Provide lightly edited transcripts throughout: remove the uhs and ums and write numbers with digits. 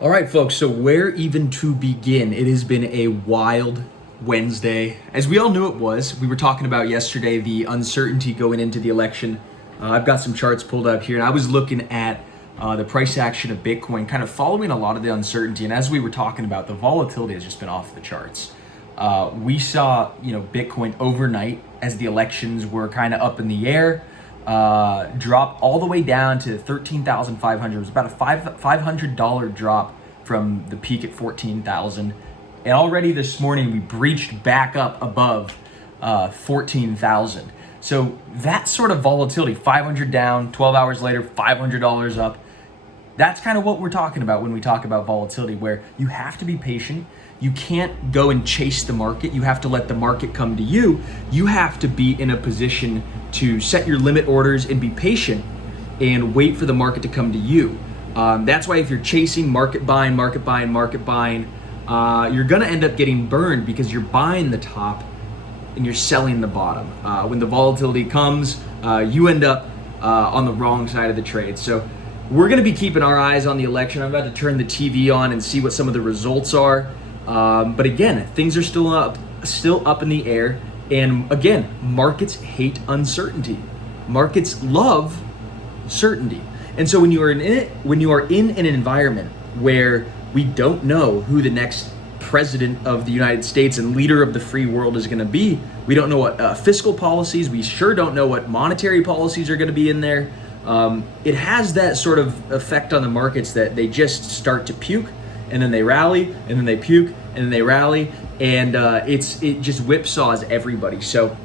All right, folks, so where even to begin? It has been a wild Wednesday. As we all knew it was, we were talking about yesterday the uncertainty going into the election. I've got some charts pulled up here, and I was looking at the price action of Bitcoin, kind of following a lot of the uncertainty. And as we were talking about, the volatility has just been off the charts. We saw, Bitcoin overnight as the elections were kind of up in the air. Drop all the way down to 13,500. It was about a $500 drop from the peak at 14,000. And already this morning we breached back up above 14,000. So that sort of volatility, 500 down, 12 hours later, $500 up. That's kind of what we're talking about when we talk about volatility, where you have to be patient. You can't go and chase the market. You have to let the market come to you. You have to be in a position to set your limit orders and be patient and wait for the market to come to you. That's why if you're chasing market buying, you're gonna end up getting burned because you're buying the top and you're selling the bottom. When the volatility comes, you end up on the wrong side of the trade. So we're gonna be keeping our eyes on the election. I'm about to turn the TV on and see what some of the results are. But again, things are still up in the air. And again, markets hate uncertainty. Markets love certainty. And so when you are in an environment where we don't know who the next president of the United States and leader of the free world is going to be, we don't know what fiscal policies, we sure don't know what monetary policies are going to be in there. It has that sort of effect on the markets that they just start to puke, and then they rally, and then they puke, and then they rally, and it just whipsaws everybody. So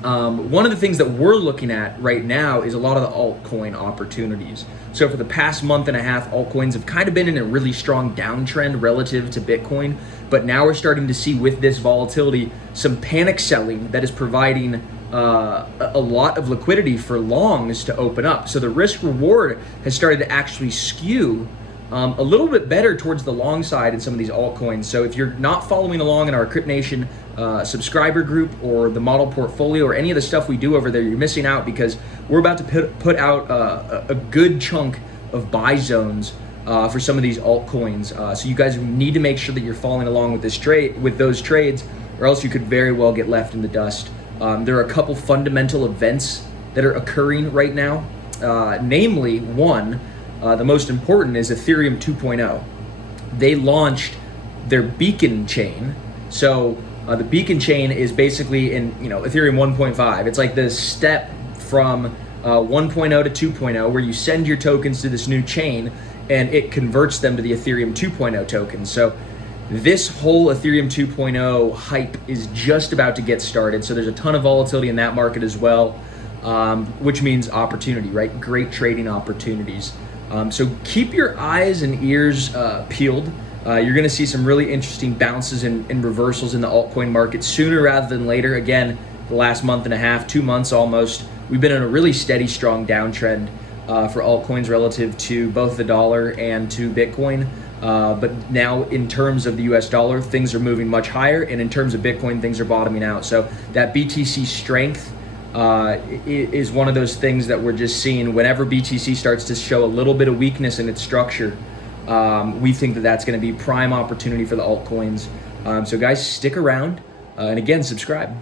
one of the things that we're looking at right now is a lot of the altcoin opportunities. So for the past month and a half, altcoins have kind of been in a really strong downtrend relative to Bitcoin, but now we're starting to see with this volatility some panic selling that is providing a lot of liquidity for longs to open up. So the risk reward has started to actually skew a little bit better towards the long side in some of these altcoins. So if you're not following along in our Crypt Nation subscriber group or the model portfolio or any of the stuff we do over there, you're missing out because we're about to put out a good chunk of buy zones for some of these altcoins. So you guys need to make sure that you're following along with those trades, or else you could very well get left in the dust. There are a couple fundamental events that are occurring right now, namely one. The most important is Ethereum 2.0. They launched their beacon chain. So the beacon chain is basically in Ethereum 1.5. It's like the step from 1.0 to 2.0 where you send your tokens to this new chain and it converts them to the Ethereum 2.0 tokens. So this whole Ethereum 2.0 hype is just about to get started. So there's a ton of volatility in that market as well, which means opportunity, right? Great trading opportunities. So keep your eyes and ears peeled. You're going to see some really interesting bounces and reversals in the altcoin market sooner rather than later. Again, the last month and a half, 2 months almost, we've been in a really steady, strong downtrend for altcoins relative to both the dollar and to Bitcoin. But now in terms of the US dollar, things are moving much higher. And in terms of Bitcoin, things are bottoming out. So that BTC strength is one of those things that we're just seeing. Whenever BTC starts to show a little bit of weakness in its structure, we think that that's going to be prime opportunity for the altcoins. So guys, stick around and again, subscribe.